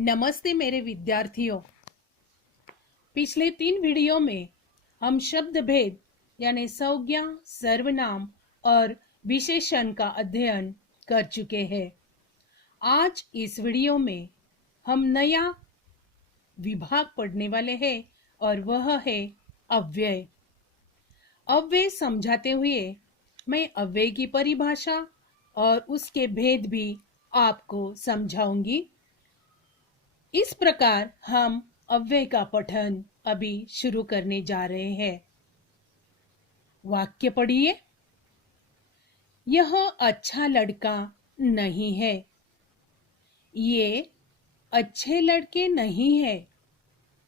नमस्ते मेरे विद्यार्थियों। पिछले 3 वीडियो में हम शब्द भेद यानी संज्ञा, सर्वनाम और विशेषण का अध्ययन कर चुके हैं। आज इस वीडियो में हम नया विभाग पढ़ने वाले हैं और वह है अव्यय। अव्यय समझाते हुए मैं अव्यय की परिभाषा और उसके भेद भी आपको समझाऊंगी। इस प्रकार हम अव्यय का पठन अभी शुरू करने जा रहे हैं। वाक्य पढ़िए। यह अच्छा लड़का नहीं है। ये अच्छे लड़के नहीं है।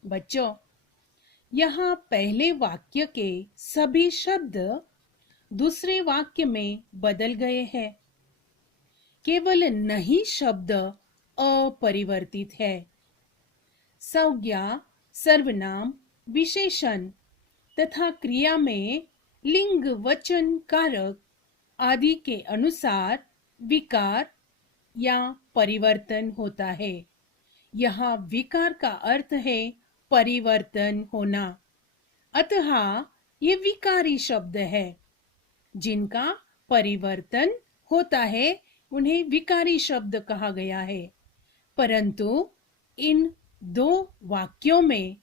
बच्चों, यहाँ पहले वाक्य के सभी शब्द दूसरे वाक्य में बदल गए हैं। केवल नहीं शब्द अपरिवर्तित है। संज्ञा, सर्वनाम, विशेषण तथा क्रिया में लिंग, वचन, कारक आदि के अनुसार विकार या परिवर्तन होता है। यहाँ विकार का अर्थ है परिवर्तन होना, अतः ये विकारी शब्द है। जिनका परिवर्तन होता है उन्हें विकारी शब्द कहा गया है। परंतु इन 2 वाक्यों में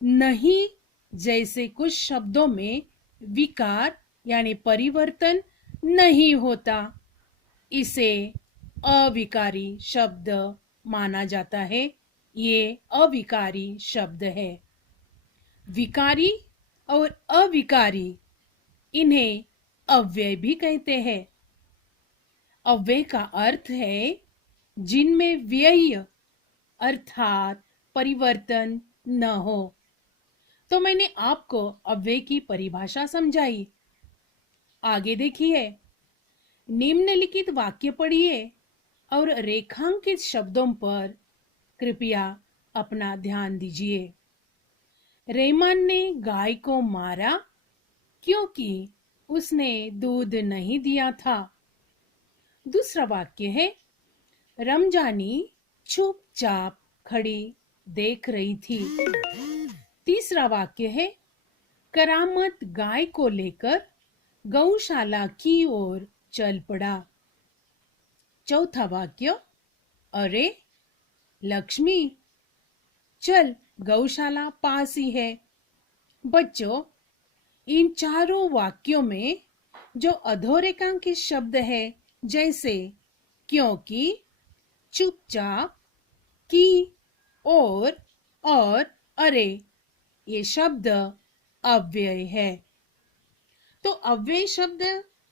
नहीं जैसे कुछ शब्दों में विकार यानी परिवर्तन नहीं होता, इसे अविकारी शब्द माना जाता है। ये अविकारी शब्द है। विकारी और अविकारी इन्हें अव्यय भी कहते हैं। अव्यय का अर्थ है जिनमें व्यय अर्थात परिवर्तन न हो। तो मैंने आपको अव्यय की परिभाषा समझाई। आगे देखिए। निम्नलिखित वाक्य पढ़िए और रेखांकित शब्दों पर कृपया अपना ध्यान दीजिए। रेमान ने गाय को मारा क्योंकि उसने दूध नहीं दिया था। दूसरा वाक्य है रमजानी चुपचाप खड़ी देख रही थी। तीसरा वाक्य है करामत गाय को लेकर गौशाला की ओर चल पड़ा। चौथा वाक्य अरे लक्ष्मी, चल गौशाला पास ही है। बच्चों, इन चारों वाक्यों में जो अधोरेखांकित शब्द है जैसे क्योंकि, चुपचाप, की, और अरे, ये शब्द अव्यय है। तो अव्यय शब्द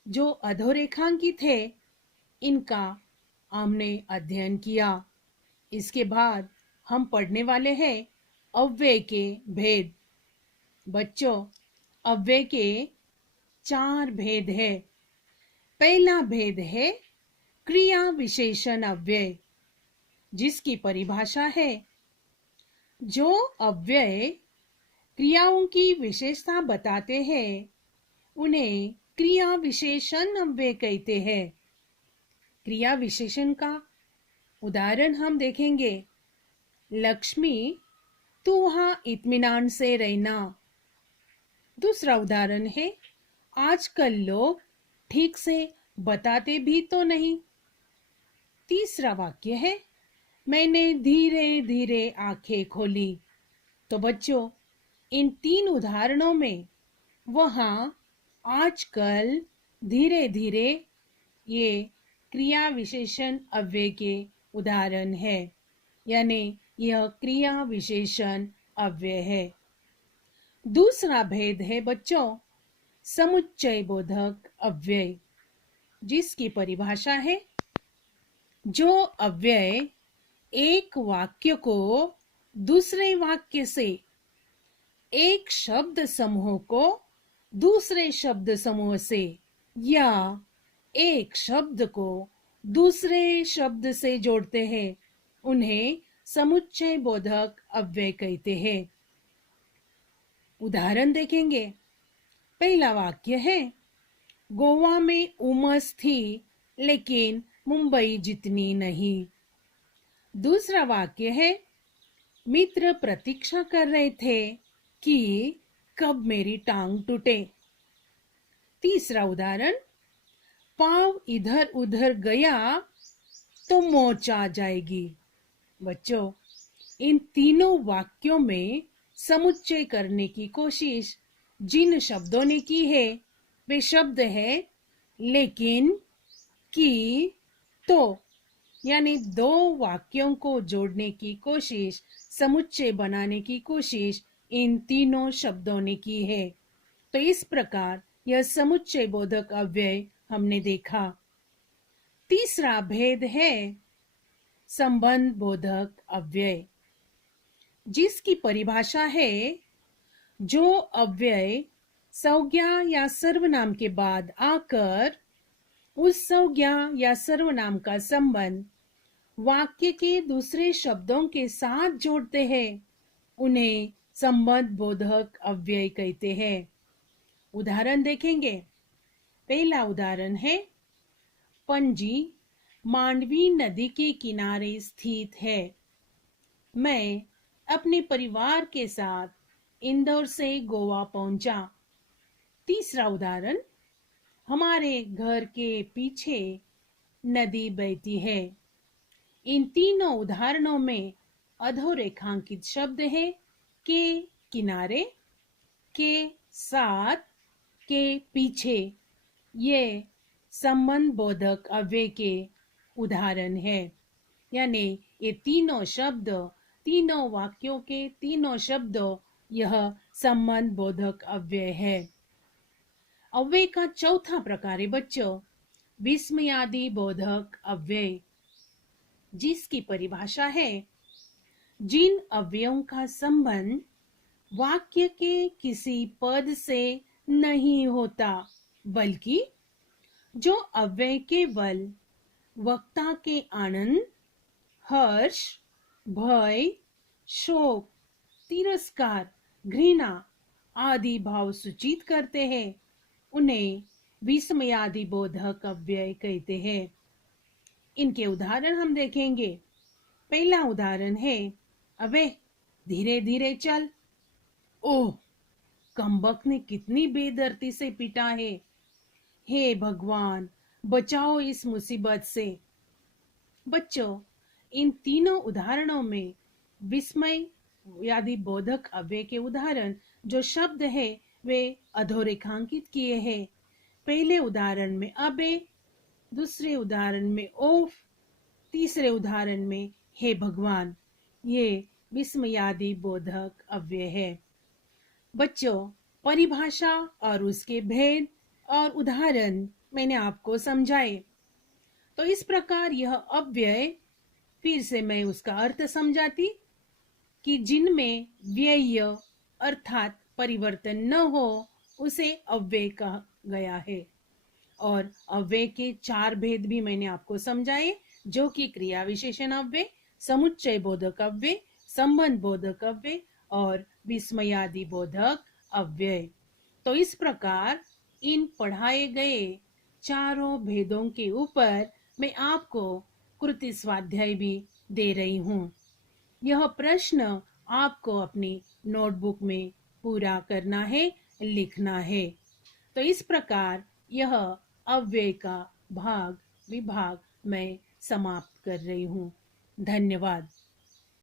जो अधोरेखांकित है इनका हमने अध्ययन किया। इसके बाद हम पढ़ने वाले हैं अव्यय के भेद। बच्चों, अव्यय के 4 भेद है। पहला भेद है क्रिया विशेषण अव्यय, जिसकी परिभाषा है जो अव्यय क्रियाओं की विशेषता बताते हैं उन्हें क्रिया विशेषण अव्यय कहते हैं। क्रिया विशेषण का उदाहरण हम देखेंगे। लक्ष्मी, तू वहां इत्मीनान से रहना। दूसरा उदाहरण है आजकल लोग ठीक से बताते भी तो नहीं। तीसरा वाक्य है मैंने धीरे धीरे आंखें खोली। तो बच्चों, इन 3 उदाहरणों में वहां आजकल, धीरे धीरे ये क्रिया विशेषण अव्यय के उदाहरण है, यानी यह क्रिया विशेषण अव्यय है। दूसरा भेद है बच्चों समुच्चय बोधक अव्यय, जिसकी परिभाषा है जो अव्यय एक वाक्य को दूसरे वाक्य से, एक शब्द समूह को दूसरे शब्द समूह से या एक शब्द को दूसरे शब्द से जोड़ते हैं उन्हें समुच्चय बोधक अव्यय कहते हैं। उदाहरण देखेंगे। पहला वाक्य है गोवा में उमस थी लेकिन मुंबई जितनी नहीं। दूसरा वाक्य है, मित्र प्रतीक्षा कर रहे थे कि कब मेरी टांग टूटे। तीसरा उदाहरण, पाँव इधर उधर गया तो मोच आ जाएगी। बच्चों, इन तीनों वाक्यों में समुच्चय करने की कोशिश जिन शब्दों ने की है वे शब्द है लेकिन, कि, तो, यानी दो वाक्यों को जोड़ने की कोशिश, समुच्चय बनाने की कोशिश इन तीनों शब्दों ने की है। तो इस प्रकार यह समुच्चय बोधक अव्यय हमने देखा। तीसरा भेद है संबंध बोधक अव्यय, जिसकी परिभाषा है जो अव्यय संज्ञा या सर्वनाम के बाद आकर उस संज्ञा या सर्वनाम का संबंध वाक्य के दूसरे शब्दों के साथ जोड़ते हैं, उन्हें संबंध बोधक अव्यय कहते हैं। उदाहरण देखेंगे। पहला उदाहरण है, पणजी मांडवी नदी के किनारे स्थित है। मैं अपने परिवार के साथ इंदौर से गोवा पहुंचा। तीसरा उदाहरण, हमारे घर के पीछे नदी बहती है। इन तीनों उदाहरणों में अधोरेखांकित शब्द है के किनारे, के साथ, के पीछे। ये संबंध बोधक अव्यय के उदाहरण है। यानी ये तीनों शब्द, तीनों वाक्यों के तीनों शब्द यह संबंध बोधक अव्यय है। अव्यय का चौथा प्रकार है बच्चों, विस्मयादि बोधक अव्यय, जिसकी परिभाषा है जिन अव्ययों का संबंध वाक्य के किसी पद से नहीं होता, बल्कि जो अव्यय केवल वक्ता के आनंद, हर्ष, भय, शोक, तिरस्कार, घृणा आदि भाव सूचित करते हैं, उन्हें विस्मयादि बोधक अव्यय कहते हैं। इनके उदाहरण हम देखेंगे। पहला उदाहरण है, अबे धीरे धीरे चल। ओह, कमबख्त ने कितनी बेदर्दी से पीटा है। हे भगवान, बचाओ इस मुसीबत से। बच्चों, इन तीनों उदाहरणों में विस्मय यादि बोधक अव्यय के उदाहरण जो शब्द है वे अधोरेखांकित किए हैं। पहले उदाहरण में अबे, दूसरे उदाहरण में ओफ, तीसरे उदाहरण में हे भगवान। ये विस्मयादि बोधक अव्यय है। बच्चों, परिभाषा और उसके भेद और उदाहरण मैंने आपको समझाए। तो इस प्रकार यह अव्यय, फिर से मैं उसका अर्थ समझाती कि जिनमें व्यय अर्थात परिवर्तन न हो उसे अव्यय कहा गया है। और अव्यय के चार भेद भी मैंने आपको समझाए, जो कि क्रिया विशेषण अव्यय, समुच्चय बोधक अव्यय, संबंध बोधक अव्यय और विस्मयादि बोधक अव्यय। तो इस प्रकार इन पढ़ाए गए चारों भेदों के ऊपर मैं आपको कृति स्वाध्याय भी दे रही हूँ। यह प्रश्न आपको अपनी नोटबुक में पूरा करना है, लिखना है। तो इस प्रकार यह अव्यय का विभाग मैं समाप्त कर रही हूँ। धन्यवाद।